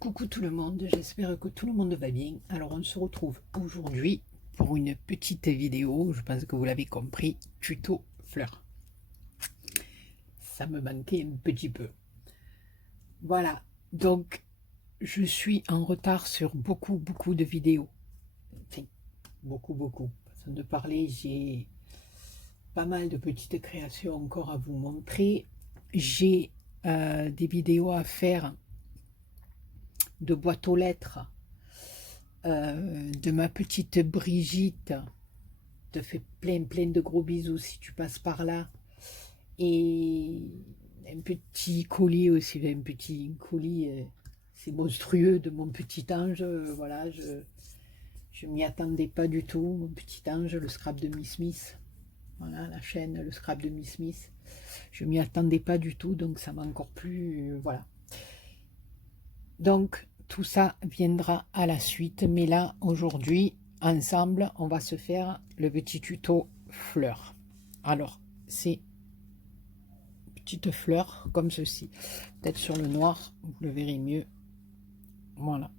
Coucou tout le monde, j'espère que tout le monde va bien. Alors on se retrouve aujourd'hui pour une petite vidéo, je pense que vous l'avez compris, tuto fleurs. Ça me manquait un petit peu. Voilà, donc je suis en retard sur beaucoup de vidéos. Enfin, beaucoup. Façon de parler, j'ai pas mal de petites créations encore à vous montrer. J'ai des vidéos à faire de boîte aux lettres de ma petite Brigitte. Te fais plein de gros bisous si tu passes par là. Et un petit colis aussi, un petit colis, c'est monstrueux, de mon petit ange. Voilà, je m'y attendais pas du tout. Mon petit ange, le scrap de Miss Smith. Voilà, la chaîne, le scrap de Miss Smith. Je m'y attendais pas du tout, donc ça m'a encore plus... voilà. Donc, tout ça viendra à la suite. Mais là, aujourd'hui, ensemble, on va se faire le petit tuto fleurs. Alors, c'est petites fleurs comme ceci. Peut-être sur le noir, vous le verrez mieux. Voilà.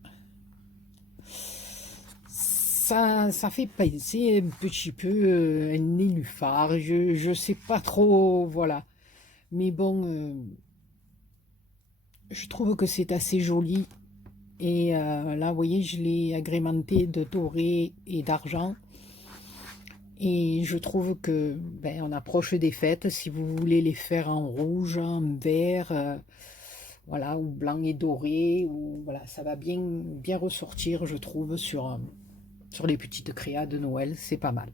Ça fait penser un petit peu un nénuphar. Je sais pas trop, voilà. Mais bon, je trouve que c'est assez joli. Et là, vous voyez, je l'ai agrémenté de doré et d'argent. Et je trouve que on approche des fêtes. Si vous voulez les faire en rouge, en vert, voilà, ou blanc et doré, ou voilà, ça va bien ressortir, je trouve, sur les petites créas de Noël. C'est pas mal.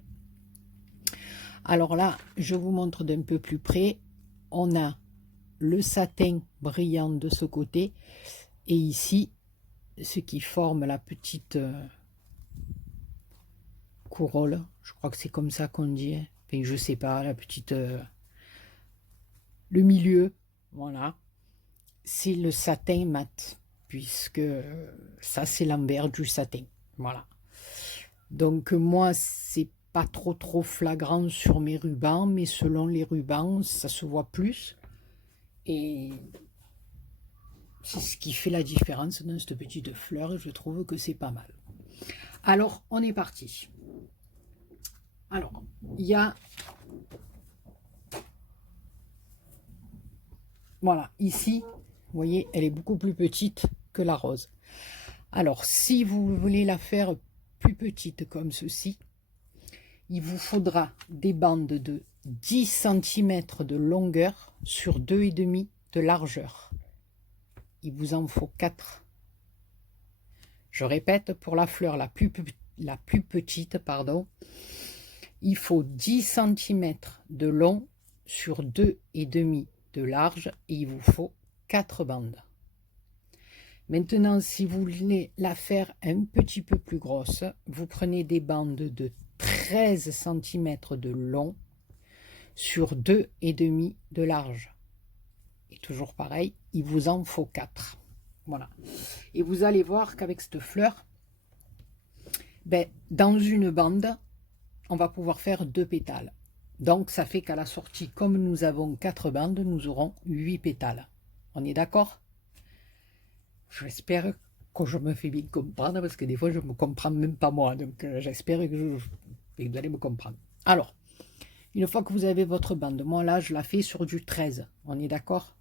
Alors là, je vous montre d'un peu plus près. On a le satin brillant de ce côté, et ici, ce qui forme la petite corolle, je crois que c'est comme ça qu'on dit, enfin, je sais pas, la petite, le milieu, voilà, c'est le satin mat, puisque ça c'est l'envers du satin, voilà. Donc moi c'est pas trop flagrant sur mes rubans, mais selon les rubans ça se voit plus, et c'est ce qui fait la différence dans cette petite fleur, et je trouve que c'est pas mal. Alors on est parti. Alors, il y a... Voilà, ici, vous voyez, elle est beaucoup plus petite que la rose. Alors, si vous voulez la faire plus petite comme ceci, il vous faudra des bandes de 10 cm de longueur sur 2,5 de largeur. Il vous en faut 4. Je répète, pour la fleur la plus petite, pardon, il faut 10 cm de long sur 2,5 de large, et il vous faut 4 bandes. Maintenant, si vous voulez la faire un petit peu plus grosse, vous prenez des bandes de 13 cm de long sur 2,5 de large. Et toujours pareil, il vous en faut 4. Voilà. Et vous allez voir qu'avec cette fleur, dans une bande, on va pouvoir faire 2 pétales. Donc ça fait qu'à la sortie, comme nous avons 4 bandes, nous aurons 8 pétales. On est d'accord? J'espère que je me fais bien comprendre, parce que des fois je ne me comprends même pas moi. Donc j'espère que vous allez me comprendre. Alors, une fois que vous avez votre bande, moi là je la fais sur du 13. On est d'accord?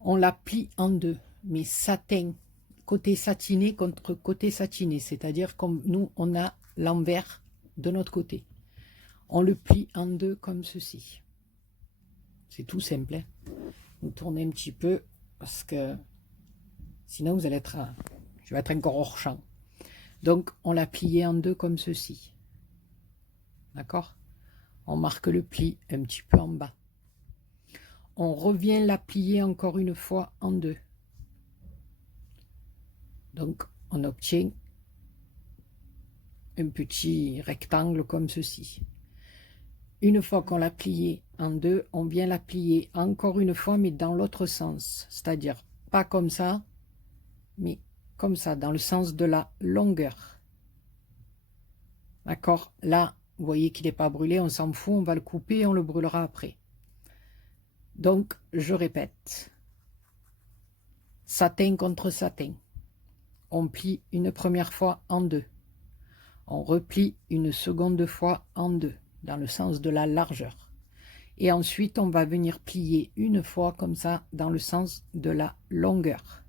On la plie en deux, mais satin, côté satiné contre côté satiné. C'est-à-dire comme nous on a l'envers de notre côté. On le plie en deux comme ceci. C'est tout simple. Hein. Vous tournez un petit peu parce que sinon vous allez être, je vais être encore hors champ. Donc on l'a plié en deux comme ceci. D'accord? On marque le pli un petit peu en bas. On revient la plier encore une fois en deux. Donc on obtient un petit rectangle comme ceci. Une fois qu'on l'a plié en deux, on vient la plier encore une fois, mais dans l'autre sens. C'est-à-dire, pas comme ça, mais comme ça, dans le sens de la longueur. D'accord? Là, vous voyez qu'il n'est pas brûlé, on s'en fout, on va le couper et on le brûlera après. Donc, je répète. Satin contre satin. on plie une première fois en deux. On replie une seconde fois en deux, dans le sens de la largeur. Et ensuite, on va venir plier une fois comme ça, dans le sens de la longueur.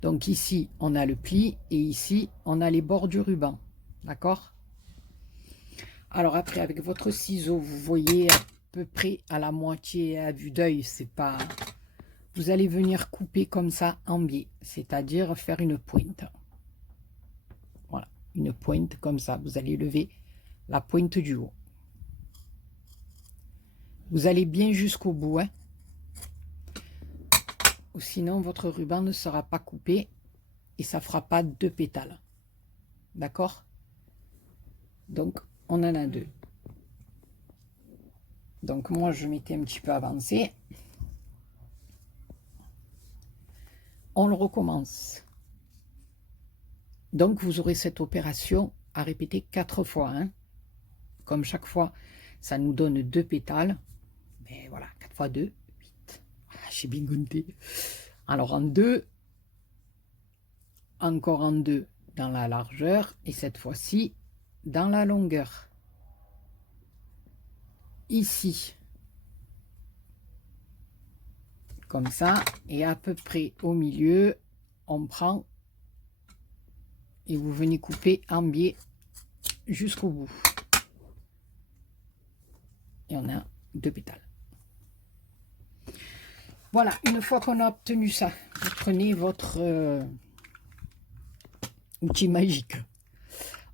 Donc ici, on a le pli et ici, on a les bords du ruban. D'accord? Alors après, avec votre ciseau, vous voyez à peu près à la moitié à vue d'œil, c'est pas... Vous allez venir couper comme ça en biais, c'est-à-dire faire une pointe. Voilà, une pointe comme ça. Vous allez lever la pointe du haut. Vous allez bien jusqu'au bout, hein? Ou sinon votre ruban ne sera pas coupé et ça fera pas deux pétales. D'accord? Donc on en a deux. Donc moi je m'étais un petit peu avancé. On le recommence. Donc vous aurez cette opération à répéter 4 fois, hein? Comme chaque fois ça nous donne deux pétales. Mais voilà, 4 fois 2, 8. Ah, j'ai bien compté. Alors en 2, encore en 2 dans la largeur et cette fois-ci dans la longueur. Ici, comme ça, et à peu près au milieu, on prend et vous venez couper en biais jusqu'au bout. Et on a deux pétales. Voilà, une fois qu'on a obtenu ça, vous prenez votre outil magique.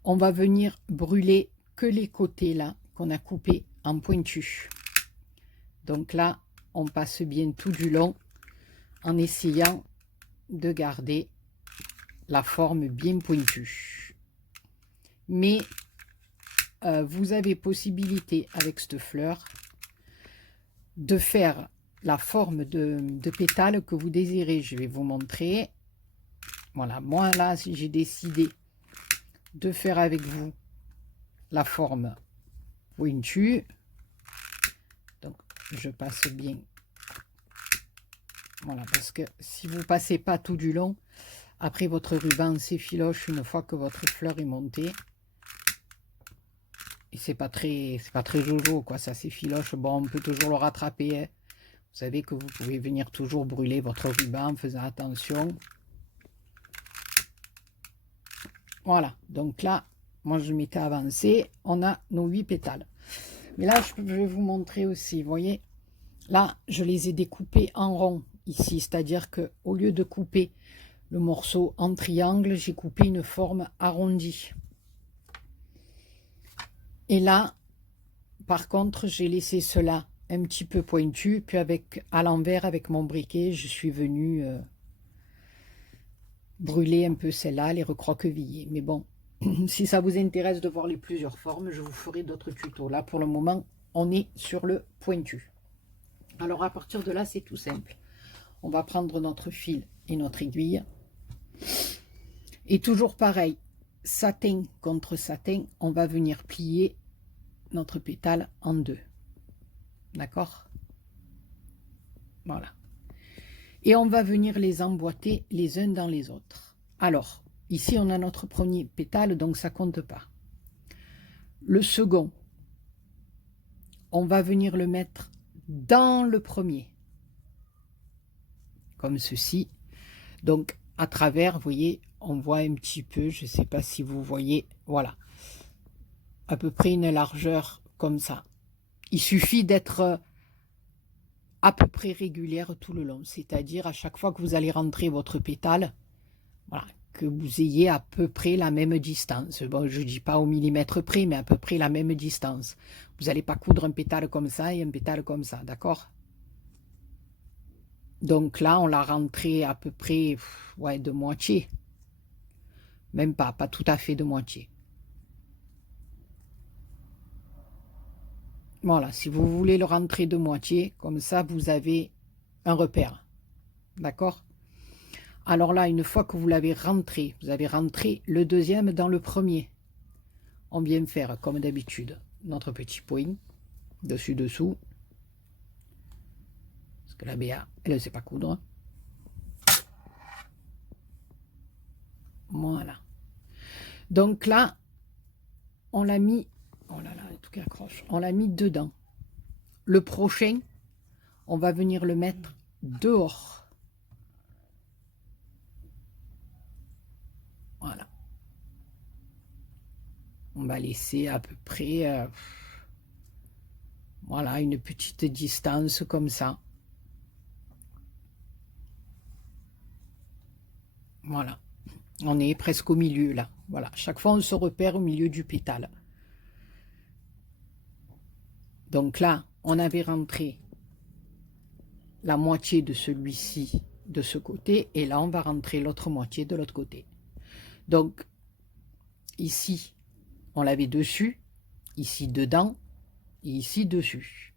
On va venir brûler que les côtés là qu'on a coupés en pointu. Donc là, on passe bien tout du long en essayant de garder la forme bien pointue. Mais vous avez possibilité avec cette fleur de faire la forme de pétale que vous désirez. Je vais vous montrer. Voilà, moi là, j'ai décidé de faire avec vous la forme pointue. Donc, je passe bien. Voilà, parce que si vous ne passez pas tout du long, après votre ruban s'effiloche une fois que votre fleur est montée. Et c'est pas très jojo, quoi, ça s'effiloche. Bon, on peut toujours le rattraper, hein. Vous savez que vous pouvez venir toujours brûler votre ruban en faisant attention. Voilà, donc là, moi je m'étais avancé, on a nos 8 pétales. Mais là, je vais vous montrer aussi, vous voyez, là, je les ai découpés en rond ici, c'est-à-dire que au lieu de couper le morceau en triangle, j'ai coupé une forme arrondie. Et là, par contre, j'ai laissé cela un petit peu pointu, puis à l'envers, avec mon briquet, je suis venue brûler un peu celle-là, les recroqueviller. Mais bon, si ça vous intéresse de voir les plusieurs formes, je vous ferai d'autres tutos. Là, pour le moment, on est sur le pointu. Alors, à partir de là, c'est tout simple. On va prendre notre fil et notre aiguille. Et toujours pareil, satin contre satin, on va venir plier notre pétale en deux. D'accord? Voilà. Et on va venir les emboîter les uns dans les autres. Alors, ici, on a notre premier pétale, donc ça compte pas. Le second, on va venir le mettre dans le premier. Comme ceci. Donc, à travers, vous voyez, on voit un petit peu, je ne sais pas si vous voyez, voilà. À peu près une largeur comme ça. Il suffit d'être à peu près régulière tout le long. C'est-à-dire, à chaque fois que vous allez rentrer votre pétale, voilà, que vous ayez à peu près la même distance. Bon, je ne dis pas au millimètre près, mais à peu près la même distance. Vous n'allez pas coudre un pétale comme ça et un pétale comme ça, d'accord? Donc là, on l'a rentré à peu près ouais, de moitié. Même pas tout à fait de moitié. Voilà, si vous voulez le rentrer de moitié, comme ça, vous avez un repère. D'accord? Alors là, une fois que vous l'avez rentré, vous avez rentré le deuxième dans le premier. On vient faire, comme d'habitude, notre petit point, dessus-dessous. Parce que la Béa, elle ne sait pas coudre. Voilà. Donc là, on l'a mis, oh là là, tout qui accroche, on l'a mis dedans. Le prochain, on va venir le mettre dehors. Voilà. On va laisser à peu près, voilà, une petite distance comme ça. Voilà. On est presque au milieu là. Voilà. Chaque fois, on se repère au milieu du pétale. Donc là, on avait rentré la moitié de celui-ci de ce côté. Et là, on va rentrer l'autre moitié de l'autre côté. Donc, ici, on l'avait dessus. Ici, dedans. Et ici, dessus.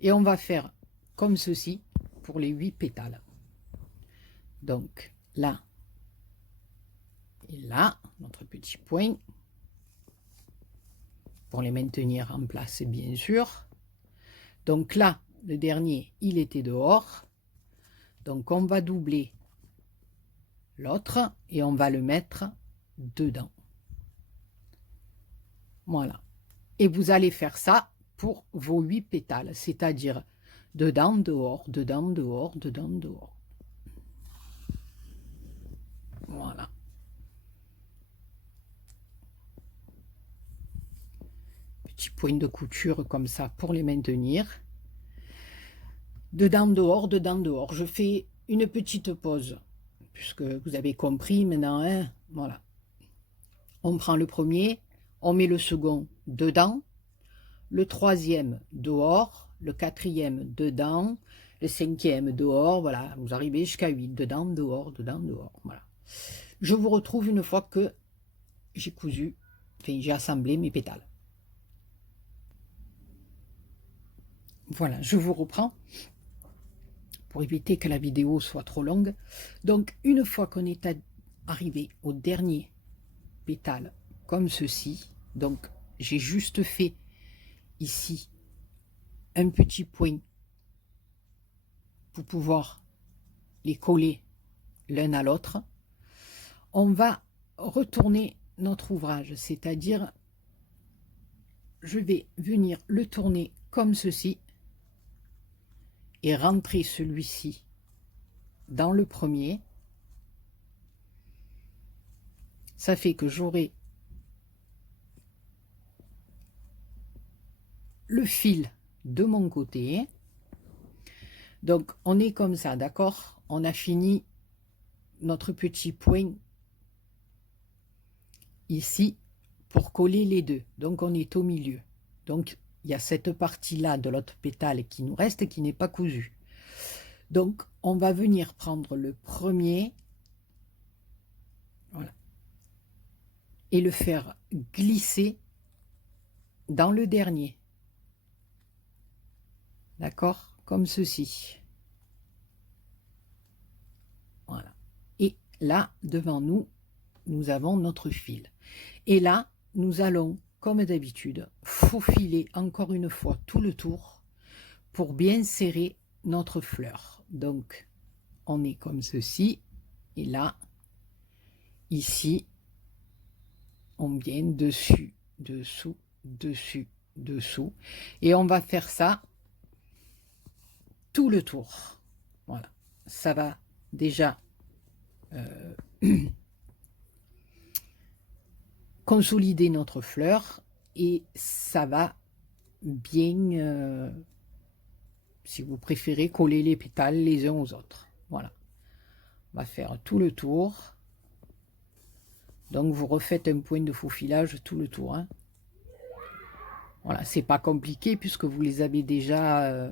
Et on va faire comme ceci pour les 8 pétales. Donc, là. Et là, notre petit point. Pour les maintenir en place, bien sûr. Donc là, le dernier, il était dehors. Donc on va doubler l'autre et on va le mettre dedans. Voilà. Et vous allez faire ça pour vos 8 pétales, c'est-à-dire dedans, dehors, dedans, dehors, dedans, dehors. Voilà. Petit point de couture comme ça pour les maintenir. Dedans, dehors, dedans, dehors. Je fais une petite pause, puisque vous avez compris maintenant, hein, voilà. On prend le premier, on met le second dedans, le troisième dehors, le quatrième dedans, le cinquième dehors, voilà, vous arrivez jusqu'à 8, dedans, dehors, voilà. Je vous retrouve une fois que j'ai cousu, enfin j'ai assemblé mes pétales. Voilà, je vous reprends pour éviter que la vidéo soit trop longue. Donc, une fois qu'on est arrivé au dernier pétale, comme ceci, donc j'ai juste fait ici un petit point pour pouvoir les coller l'un à l'autre. On va retourner notre ouvrage, c'est-à-dire je vais venir le tourner comme ceci et rentrer celui-ci dans le premier. Ça fait que j'aurai le fil de mon côté. Donc on est comme ça, d'accord? On a fini notre petit point ici pour coller les deux. Donc on est au milieu. Donc il y a cette partie-là de l'autre pétale qui nous reste et qui n'est pas cousue. Donc on va venir prendre le premier, voilà, et le faire glisser dans le dernier. D'accord? Comme ceci. Voilà. Et là, devant nous, nous avons notre fil. Et là, nous allons, comme d'habitude, faufiler encore une fois tout le tour pour bien serrer notre fleur. Donc, on est comme ceci. Et là, ici, on vient dessus, dessous, dessus, dessous. Et on va faire ça tout le tour. Voilà. Ça va déjà consolider notre fleur et ça va bien, si vous préférez, coller les pétales les uns aux autres. Voilà. On va faire tout le tour. Donc vous refaites un point de faufilage tout le tour. Hein. Voilà, c'est pas compliqué puisque vous les avez déjà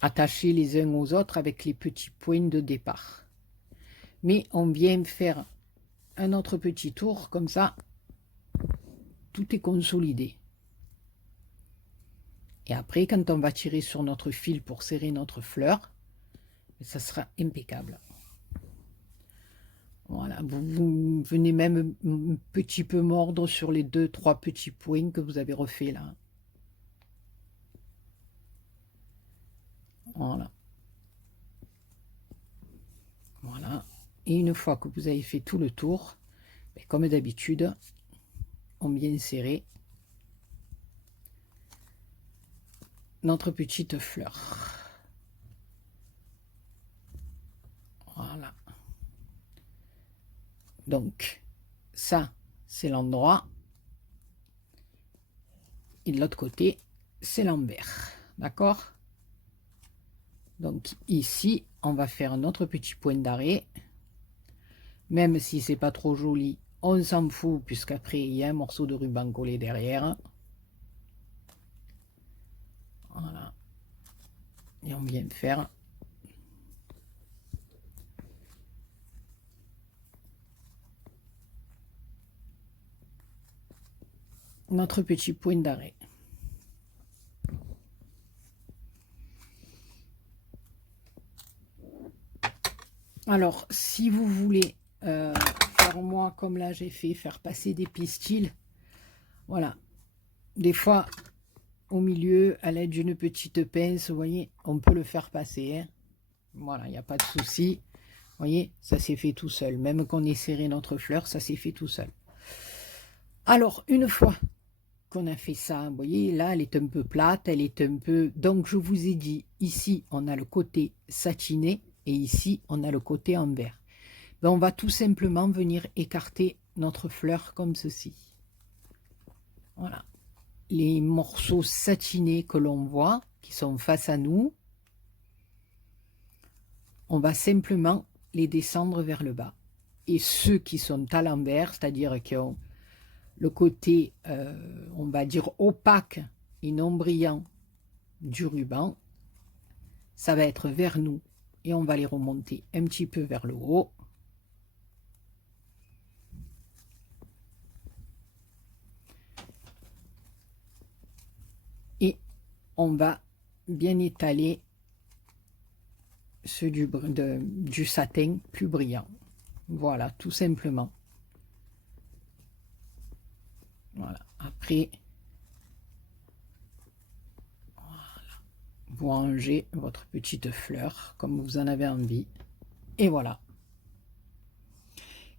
attachés les uns aux autres avec les petits points de départ. Mais on vient faire un autre petit tour, comme ça, tout est consolidé. Et après, quand on va tirer sur notre fil pour serrer notre fleur, ça sera impeccable. Voilà, vous venez même un petit peu mordre sur les 2-3 petits points que vous avez refait là. Voilà. Voilà. Et une fois que vous avez fait tout le tour, ben, comme d'habitude, on vient serrer notre petite fleur. Voilà. Donc, ça, c'est l'endroit. Et de l'autre côté, c'est l'envers. D'accord? Donc, ici, on va faire notre petit point d'arrêt. Même si c'est pas trop joli, on s'en fout, puisqu'après, il y a un morceau de ruban collé derrière. Voilà. Et on vient faire notre petit point d'arrêt. Alors, si vous voulez faire moi comme là j'ai fait, faire passer des pistils, voilà. Des fois, au milieu, à l'aide d'une petite pince, vous voyez, on peut le faire passer. Hein. Voilà, il n'y a pas de souci. Vous voyez, ça s'est fait tout seul. Même qu'on ait serré notre fleur, ça s'est fait tout seul. Alors, une fois qu'on a fait ça, vous voyez, là, elle est un peu plate, elle est un peu... Donc, je vous ai dit, ici, on a le côté satiné et ici, on a le côté en vert. Ben, on va tout simplement venir écarter notre fleur comme ceci. Voilà. Les morceaux satinés que l'on voit, qui sont face à nous, on va simplement les descendre vers le bas. Et ceux qui sont à l'envers, c'est-à-dire qui ont le côté, on va dire, opaque et non brillant du ruban, ça va être vers nous. Et on va les remonter un petit peu vers le haut. Et on va bien étaler ceux du satin plus brillant. Voilà, tout simplement. Voilà. Après, voilà. Vous rangez votre petite fleur comme vous en avez envie. Et voilà.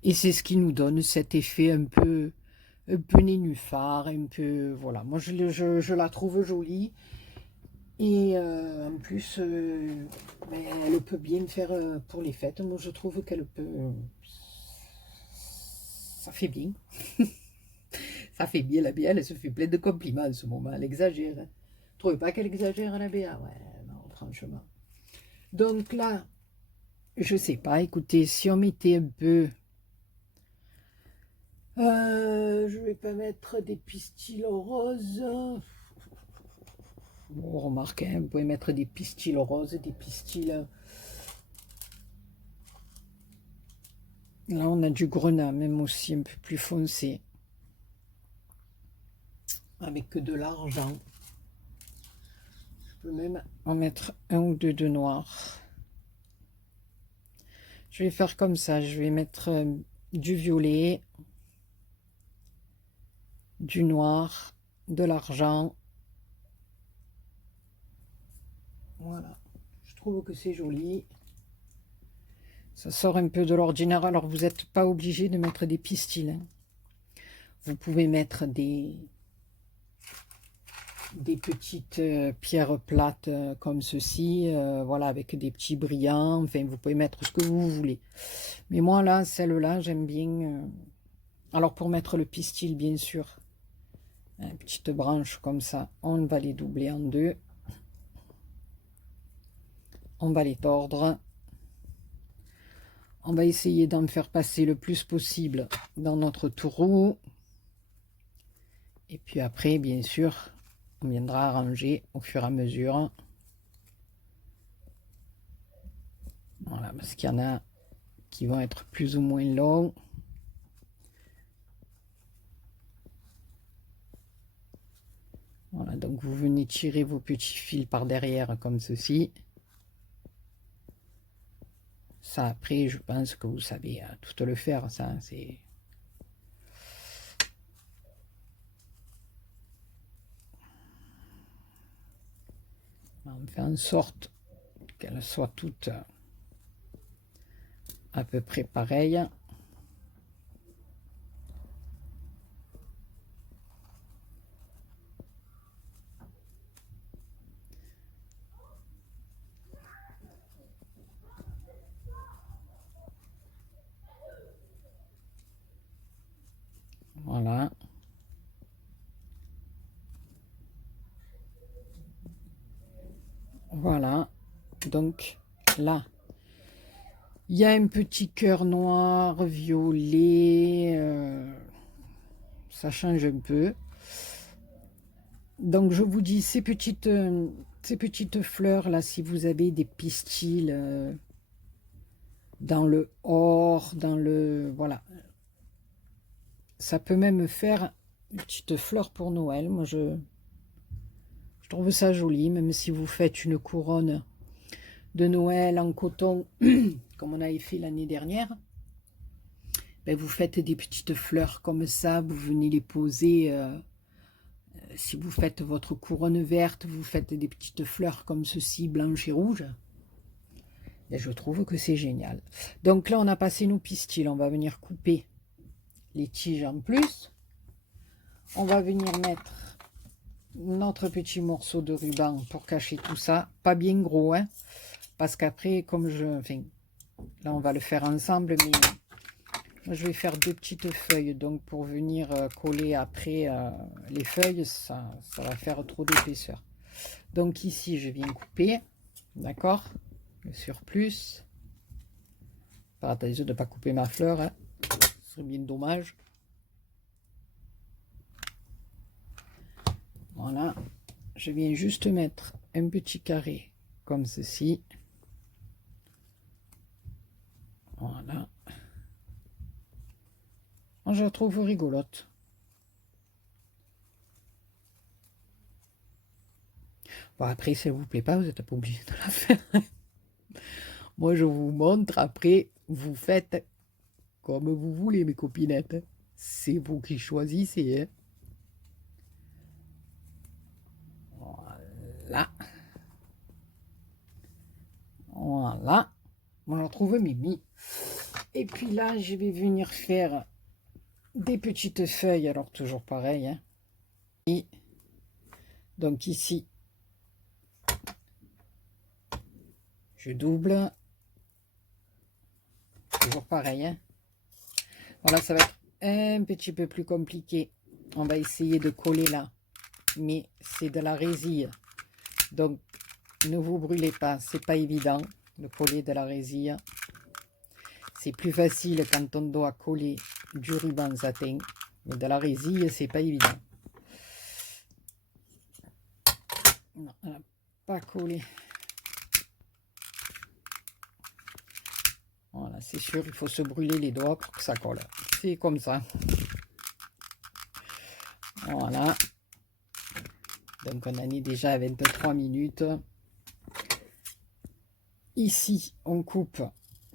Et c'est ce qui nous donne cet effet un peu nénuphar, un peu... Voilà, moi je la trouve jolie. Et en plus, ben, elle peut bien faire pour les fêtes. Moi, je trouve qu'elle peut... ça fait bien. Ça fait bien, la Béa, elle se fait plein de compliments en ce moment. Elle exagère. Hein. Vous trouvez pas qu'elle exagère, la Béa? Ouais, non, franchement. Donc là, je sais pas, écoutez, si on mettait un peu... je vais pas mettre des pistils roses. Bon, remarquez, hein, vous pouvez mettre des pistils roses, des pistils... Là, on a du grenat, même aussi un peu plus foncé. Avec que de l'argent. Je peux même en mettre un ou deux de noir. Je vais faire comme ça. Je vais mettre du violet, du noir, de l'argent. Voilà. Je trouve que c'est joli. Ça sort un peu de l'ordinaire. Alors, vous n'êtes pas obligé de mettre des pistils. Hein. Vous pouvez mettre des petites pierres plates comme ceci. Voilà, avec des petits brillants. Enfin, vous pouvez mettre ce que vous voulez. Mais moi, là, celle-là, j'aime bien... Alors, pour mettre le pistil, bien sûr, une petite branche comme ça, on va les doubler en deux. On va les tordre. On va essayer d'en faire passer le plus possible dans notre trou. Et puis après, bien sûr, on viendra arranger au fur et à mesure. Voilà, parce qu'il y en a qui vont être plus ou moins longs. Voilà, donc vous venez tirer vos petits fils par derrière comme ceci. Ça, après, je pense que vous savez tout le faire. Ça, c'est... On fait en sorte qu'elles soient toutes à peu près pareil. Voilà. Voilà. Donc là, il y a un petit cœur noir, violet. Ça change un peu. Donc je vous dis, ces petites fleurs là, si vous avez des pistils dans le or, dans le... Voilà. Ça peut même faire une petite fleur pour Noël. Moi, je trouve ça joli, même si vous faites une couronne de Noël en coton, comme on avait fait l'année dernière. Ben, vous faites des petites fleurs comme ça, vous venez les poser. Si vous faites votre couronne verte, vous faites des petites fleurs comme ceci, blanches et rouges. Et je trouve que c'est génial. Donc là, on a passé nos pistils. On va venir couper les tiges en plus. On va venir mettre notre petit morceau de ruban pour cacher tout ça. Pas bien gros, hein, parce qu'après, comme je... Enfin, là, on va le faire ensemble, mais je vais faire deux petites feuilles. Donc, pour venir coller après les feuilles, ça va faire trop d'épaisseur. Donc ici, je viens couper, d'accord, le surplus. Faire attention de ne pas couper ma fleur, hein. Ce serait bien dommage. Voilà, je viens juste mettre un petit carré comme ceci. Voilà. Je la trouve rigolote. Bon, après, si elle vous plaît pas, vous n'êtes pas obligé de la faire. Moi, je vous montre. Après, vous faites comme vous voulez, mes copinettes. C'est vous qui choisissez, hein. Voilà. Voilà. On la trouve mimi. Et puis là, je vais venir faire des petites feuilles. Alors, toujours pareil, hein. Et donc ici, je double. Toujours pareil, hein. Voilà, ça va être un petit peu plus compliqué. On va essayer de coller là. Mais c'est de la résille. Donc, ne vous brûlez pas. C'est pas évident de coller de la résille. C'est plus facile quand on doit coller du ruban satin. Mais de la résille, c'est pas évident. Non, elle n'a pas collé. Voilà, c'est sûr, il faut se brûler les doigts pour que ça colle. C'est comme ça. Voilà. Donc, on en est déjà à 23 minutes. Ici, on coupe,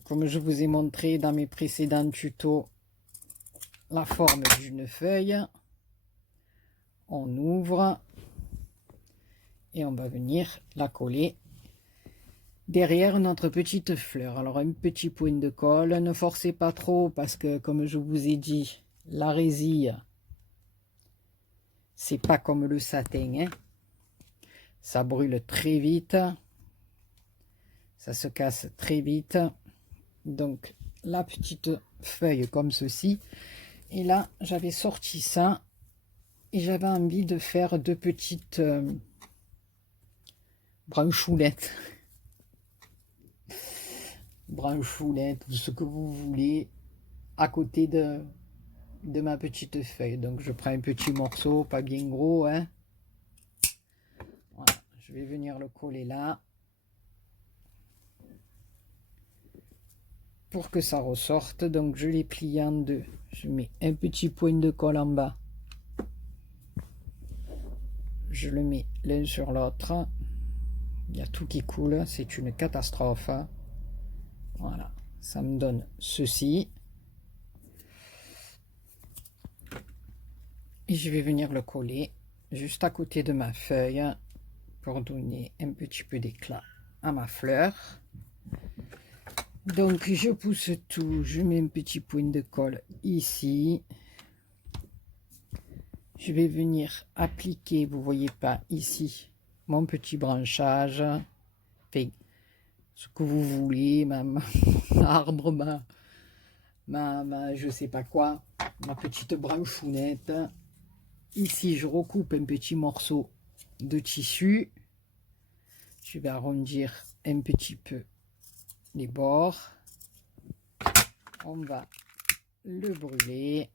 comme je vous ai montré dans mes précédents tutos, la forme d'une feuille. On ouvre et on va venir la coller derrière notre petite fleur. Alors, un petit point de colle. Ne forcez pas trop parce que, comme je vous ai dit, la résille, c'est pas comme le satin, hein. Ça brûle très vite. Ça se casse très vite. Donc, la petite feuille comme ceci. Et là, j'avais sorti ça. Et j'avais envie de faire deux petites branchoulettes. Branchoulettes, ou ce que vous voulez, à côté de ma petite feuille. Donc, je prends un petit morceau, pas bien gros, hein. Voilà, je vais venir le coller là. Pour que ça ressorte. Donc, je les plie en deux. Je mets un petit point de colle en bas. Je le mets l'un sur l'autre. Il y a tout qui coule, c'est une catastrophe. Voilà, ça me donne ceci. Et je vais venir le coller juste à côté de ma feuille pour donner un petit peu d'éclat à ma fleur. Donc je pousse tout, je mets un petit point de colle ici. Je vais venir appliquer, vous voyez pas ici, mon petit branchage. Enfin, ce que vous voulez, mon arbre, je sais pas quoi, ma petite branchounette. Ici, je recoupe un petit morceau de tissu. Je vais arrondir un petit peu les bords. On va le brûler.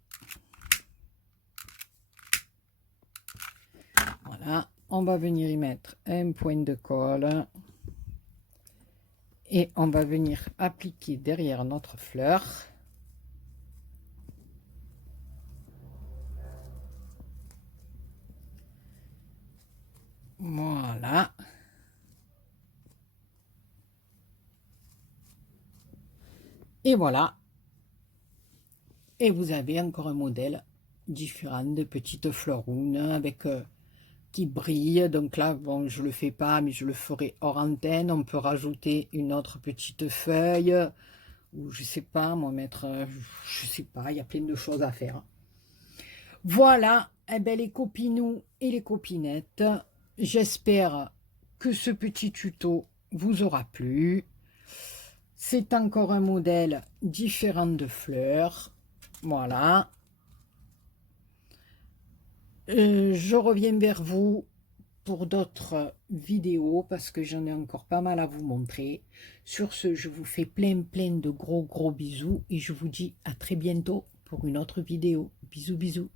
Voilà, on va venir y mettre un point de colle. Et on va venir appliquer derrière notre fleur. Voilà. Et voilà. Et vous avez encore un modèle différent de petites fleurounes avec qui brillent. Donc là, bon, je le fais pas, mais je le ferai hors antenne. On peut rajouter une autre petite feuille ou je sais pas, moi mettre, je sais pas, il y a plein de choses à faire. Voilà, eh ben, les copinous et les copinettes, j'espère que ce petit tuto vous aura plu. C'est encore un modèle différent de fleurs. Voilà. Je reviens vers vous pour d'autres vidéos parce que j'en ai encore pas mal à vous montrer. Sur ce, je vous fais plein de gros bisous et je vous dis à très bientôt pour une autre vidéo. Bisous.